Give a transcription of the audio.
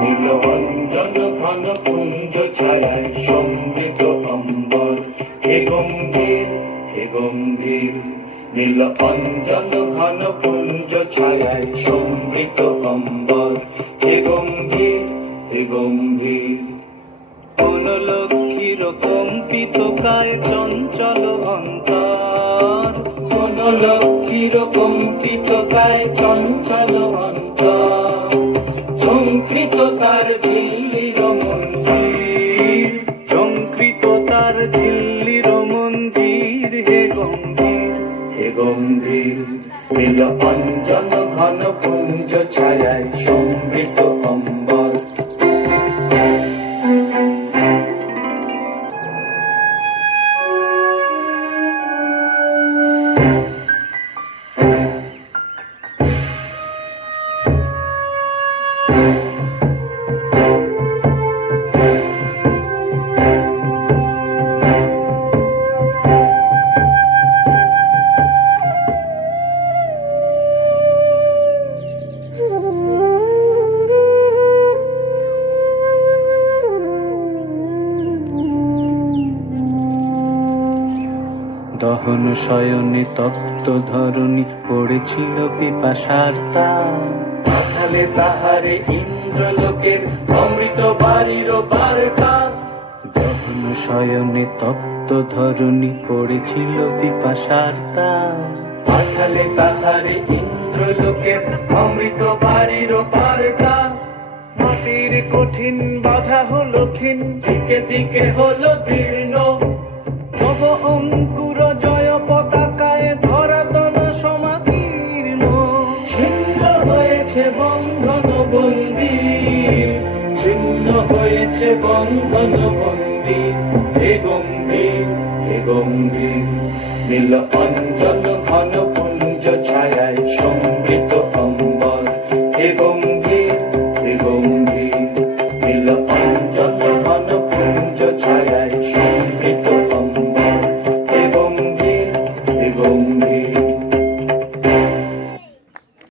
নীলঅঞ্জন ঘন কুঞ্জ ছায়ায় সমৃত অম্বর, হে গম্ভীর হে গম্ভীর। নীলঅঞ্জন ঘন কুঞ্জ ছায়ায় সমৃত অম্বর, হে গম্ভীর হে গম্ভীর। বনলক্ষ্মীর কম্পিত কায় চঞ্চল অন্তর, বনলক্ষ্মীর কম্পিত কায় চঞ্চল অন্তর। ঝঙ্কৃত তার ঝিল্লির মঞ্জির, ঝঙ্কৃত তার ঝিল্লির মঞ্জির, হে গম্ভীর হে গম্ভীর। নীলঅঞ্জন ঘন কুঞ্জ ছায়ায় সমৃত অম্বর। দহন শয়নে তপ্ত ধরণী পড়েছিল পিপাসার তাপ, পাঠালে তাহারে ইন্দ্রলোকের অমৃত বাড়ির বার্তা। দহন শয়নে তপ্ত ধরণী পড়েছিল পিপাসার তাপ, পাঠালে তাহারে ইন্দ্রলোকের অমৃত বাড়ির বার্তা। মাটির কঠিন বাধা হলো ক্ষীণ, দিকে দিকে হলো দীর্ণ, নব অঙ্কুর জয় পতাকায় ধরাতল সমাকীর্ণ। ছিন্ন হয়েছে বন্ধন বন্দী, ছিন্ন হয়েছে বন্ধন বন্দী। হে গম্ভীর হে গম্ভীর। নীলঅঞ্জন ঘন কুঞ্জ ছায়ায় সমৃত অম্বর, হে গম্ভীর।